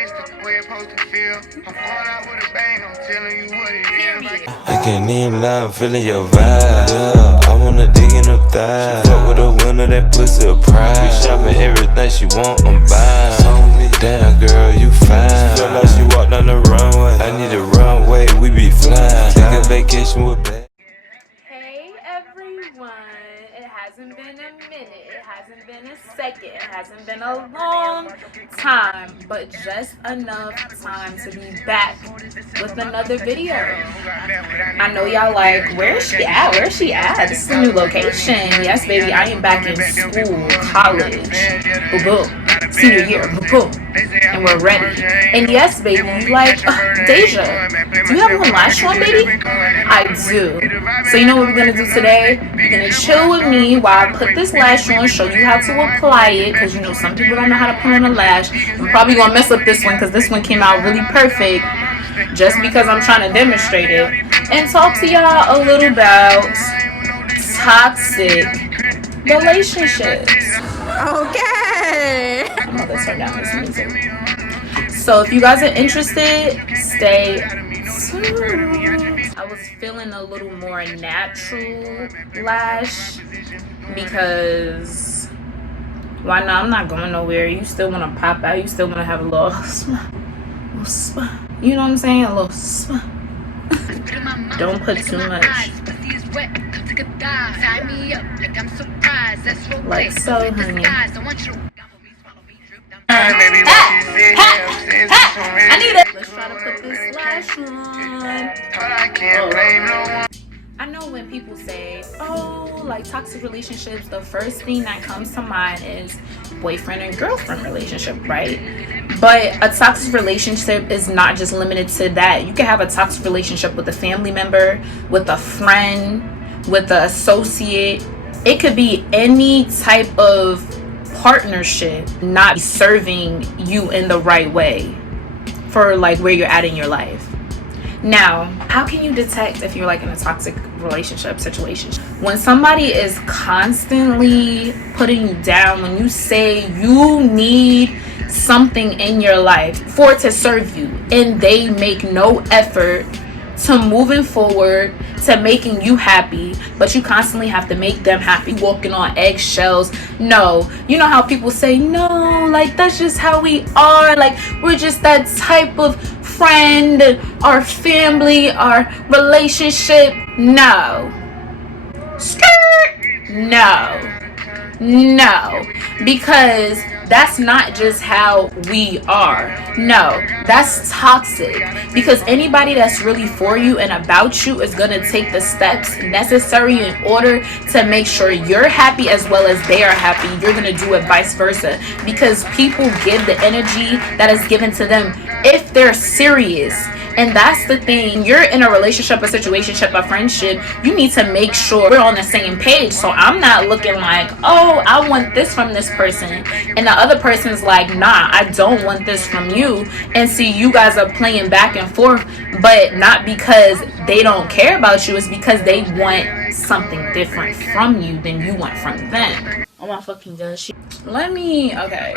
I can't even lie, I'm feeling your vibe. Yeah, I wanna dig in her thighs. Fuck with a winner, that pussy a prize. We shopping everything she want, I'm buying. Damn girl, you fine. Feel like she walked on the runway. I need a runway, we be flying. Take a vacation with bad. Hey everyone, it hasn't been a minute, it hasn't been a second, it hasn't been a long time, but just enough time to be back with another video. I know y'all like, where's she at? Where's she at? This is a new location. Yes baby, I am back in school, college, boom boom, senior year, boom boom, and we're ready. And yes baby, you like, Deja, do you have one lash on baby? I do. So you know what we're gonna do today? You're gonna chill with me while I put this lash on, show you how to apply it, because you know some people don't know how to put on a lash. I'm probably gonna mess up this one because this one came out really perfect just because I'm trying to demonstrate it, and talk to y'all a little about toxic relationships. Okay. I'm gonna turn down this music. So if you guys are interested, stay tuned. I was feeling a little more natural lash because why not? I'm not going nowhere. You still want to pop out. You still want to have a little you know what I'm saying? A little don't put too much. Like so, honey. I need it. Let's try to put this lash on. Oh. I know when people say, oh, like toxic relationships, the first thing that comes to mind is boyfriend and girlfriend relationship, right? But a toxic relationship is not just limited to that. You can have a toxic relationship with a family member, with a friend, with an associate. It could be any type of partnership not serving you in the right way for like where you're at in your life. Now, how can you detect if you're like in a toxic relationship situation? When somebody is constantly putting you down, when you say you need something in your life for it to serve you and they make no effort to moving forward, to making you happy, but you constantly have to make them happy, walking on eggshells. No, you know how people say, no, like that's just how we are, like we're just that type of friend, our family, our relationship. No. Skirt. No, because that's not just how we are. No, that's toxic, because anybody that's really for you and about you is going to take the steps necessary in order to make sure you're happy as well as they are happy. You're going to do it vice versa, because people give the energy that is given to them if they're serious. And that's the thing. You're in a relationship, a situationship, a friendship. You need to make sure we're on the same page. So I'm not looking like, oh, I want this from this person, and the other person's like, nah, I don't want this from you. And see, you guys are playing back and forth, but not because they don't care about you. It's because they want something different from you than you want from them. Oh my fucking gosh. Let me, okay,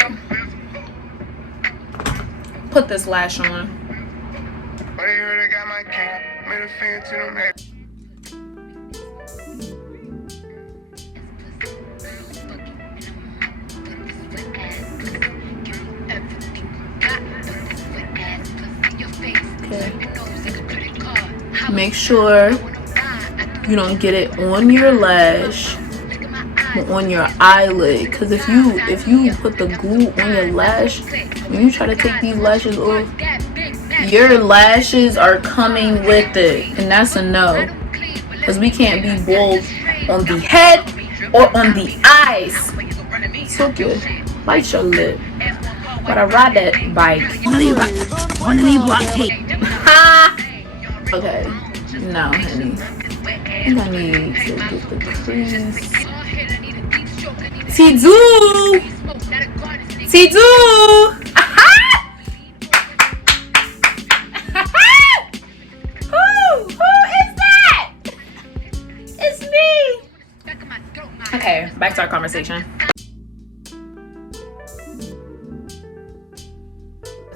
put this lash on. Okay. Make sure you don't get it on your lash or on your eyelid, because if you put the glue on your lash, when you try to take these lashes off, your lashes are coming with it, and that's a no, because we can't be bald on the head or on the eyes. So good. Bite your lip. But I ride that bike. Okay. No, honey. I think I need to get the crease. T-do! T-do! Okay, back to our conversation.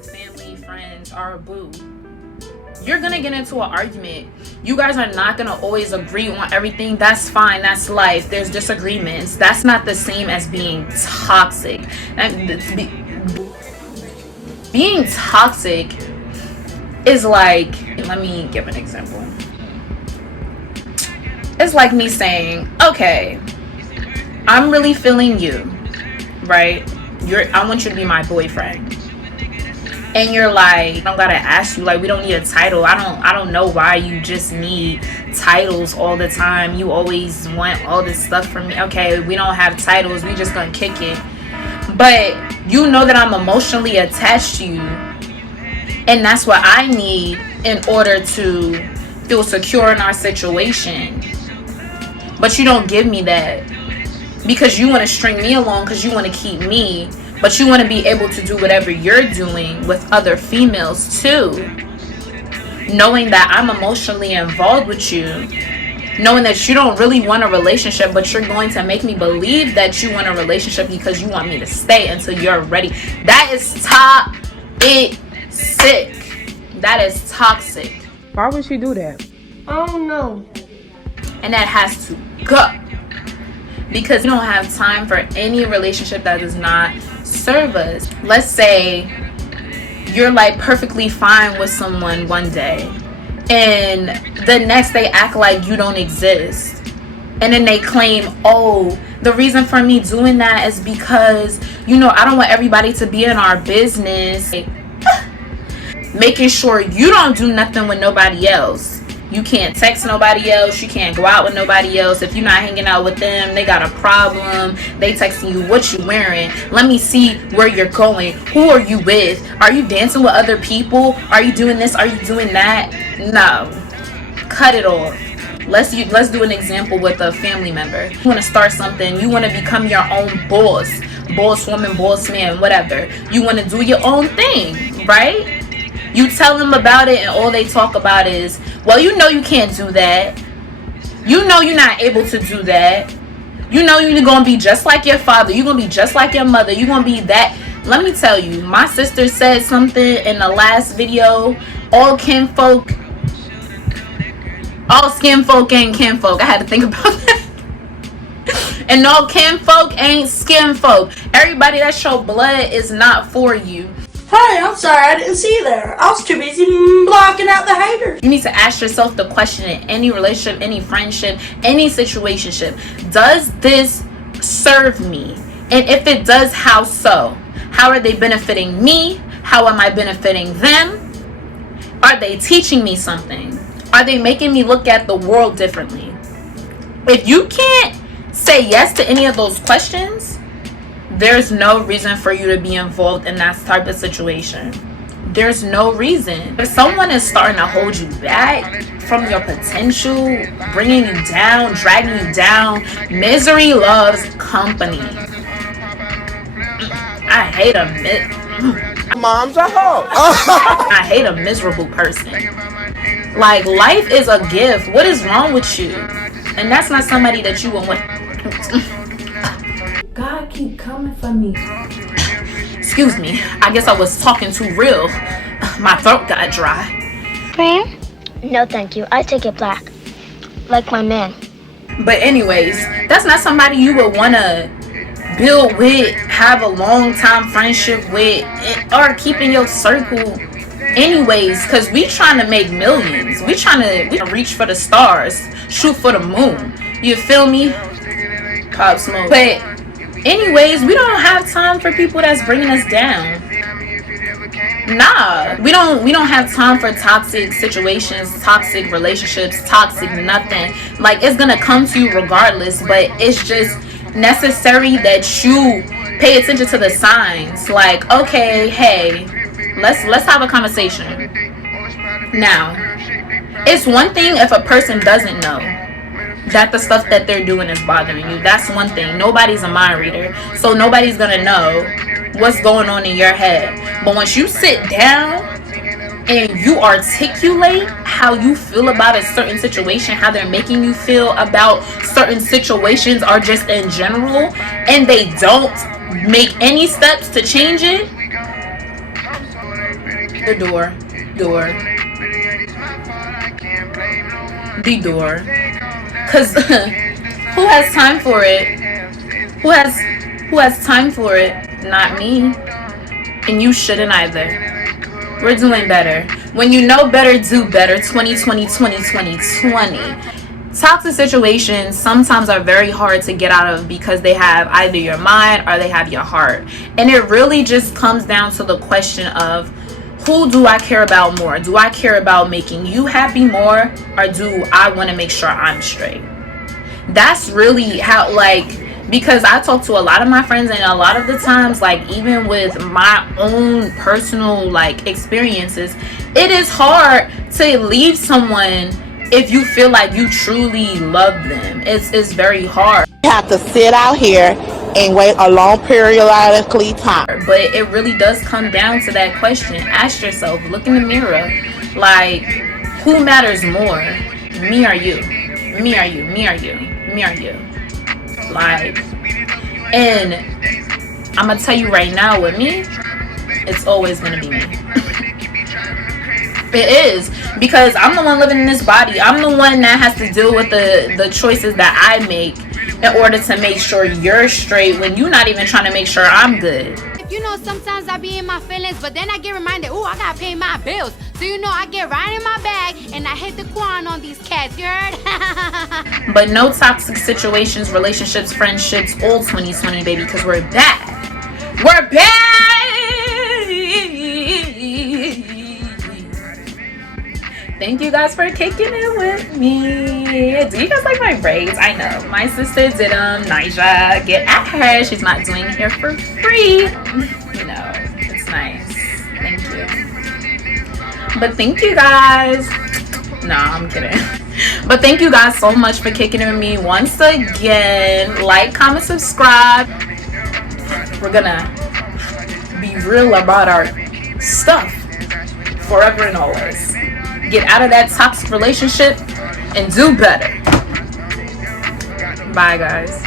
Family friends or a boo, you're gonna get into an argument. You guys are not gonna always agree on everything. That's fine, that's life. There's disagreements. That's not the same as being toxic. Being toxic is like, let me give an example. It's like me saying, okay, I'm really feeling you, right? I want you to be my boyfriend. And you're like, I don't gotta ask you, like, we don't need a title. I don't know why you just need titles all the time. You always want all this stuff from me. Okay, we don't have titles, we just gonna kick it. But you know that I'm emotionally attached to you, and that's what I need in order to feel secure in our situation. But you don't give me that because you want to string me along, because you want to keep me, but you want to be able to do whatever you're doing with other females too, knowing that I'm emotionally involved with you, knowing that you don't really want a relationship, but you're going to make me believe that you want a relationship because you want me to stay until you're ready. That is toxic. That is toxic. Why would she do that? I don't know. And that has to go, because we don't have time for any relationship that does not serve us. Let's say you're like perfectly fine with someone one day, and the next they act like you don't exist, and then they claim, oh, the reason for me doing that is because, you know, I don't want everybody to be in our business. Making sure you don't do nothing with nobody else. You can't text nobody else. You can't go out with nobody else. If you're not hanging out with them, they got a problem. They texting you, what you wearing? Let me see where you're going. Who are you with? Are you dancing with other people? Are you doing this? Are you doing that? No. Cut it off. Let's do an example with a family member. You want to start something. You want to become your own boss. Boss woman, boss man, whatever. You want to do your own thing, right? You tell them about it, and all they talk about is, well, you know you can't do that. You know you're not able to do that. You know you're going to be just like your father. You're going to be just like your mother. You're going to be that. Let me tell you, my sister said something in the last video. All kinfolk, all skin folk ain't kinfolk. I had to think about that. And all kinfolk ain't skin folk. Everybody that's your blood is not for you. Hey, I'm sorry, I didn't see you there. I was too busy blocking out the haters. You need to ask yourself the question in any relationship, any friendship, any situationship. Does this serve me? And if it does, how so? How are they benefiting me? How am I benefiting them? Are they teaching me something? Are they making me look at the world differently? If you can't say yes to any of those questions, there's no reason for you to be involved in that type of situation. There's no reason. If someone is starting to hold you back from your potential, bringing you down, dragging you down, misery loves company. I hate Mom's a hoe. I hate a miserable person. Like, life is a gift. What is wrong with you? And that's not somebody that you want. God keep coming for me. Excuse me. I guess I was talking too real. My throat got dry. Cream? No, thank you. I take it black. Like my man. But anyways, that's not somebody you would want to build with, have a long time friendship with, or keep in your circle anyways, because we trying to make millions. We trying to reach for the stars, shoot for the moon. You feel me? Pop Smoke. But anyways, we don't have time for people that's bringing us down. Nah, we don't have time for toxic situations, toxic relationships, toxic nothing. Like, it's gonna come to you regardless, but it's just necessary that you pay attention to the signs. Like, okay, hey, let's have a conversation. Now, it's one thing if a person doesn't know that the stuff that they're doing is bothering you. That's one thing. Nobody's a mind reader, so nobody's gonna know what's going on in your head. But once you sit down and you articulate how you feel about a certain situation, how they're making you feel about certain situations or just in general, and they don't make any steps to change it, door. The door. Cause who has time for it? Who has time for it? Not me. And you shouldn't either. We're doing better. When you know better, do better. 2020, 2020. Toxic situations sometimes are very hard to get out of because they have either your mind or they have your heart. And it really just comes down to the question of, who do I care about more? Do I care about making you happy more, or do I want to make sure I'm straight? That's really how, because I talk to a lot of my friends, and a lot of the times, even with my own personal experiences, it is hard to leave someone if you feel like you truly love them. It's very hard. You have to sit out here and wait a long periodically time. But it really does come down to that question. Ask yourself, look in the mirror, who matters more? Me or you? Me or you? Me or you? Me or you? And I'm gonna tell you right now, with me, it's always gonna be me. It is, because I'm the one living in this body. I'm the one that has to deal with the choices that I make in order to make sure you're straight when you're not even trying to make sure I'm good. You know, sometimes I be in my feelings, but then I get reminded, I gotta pay my bills. So I get right in my bag and I hit the quan on these cats, you heard? But no toxic situations, relationships, friendships, all 2020, baby, because we're back. We're back! Thank you guys for kicking it with me. Do you guys like my braids? I know. My sister did them. Nija, get at her. She's not doing it here for free. It's nice. Thank you. But thank you guys. No, I'm kidding. But thank you guys so much for kicking it with me. Once again, like, comment, subscribe. We're gonna be real about our stuff forever and always. Get out of that toxic relationship and do better. Bye, guys.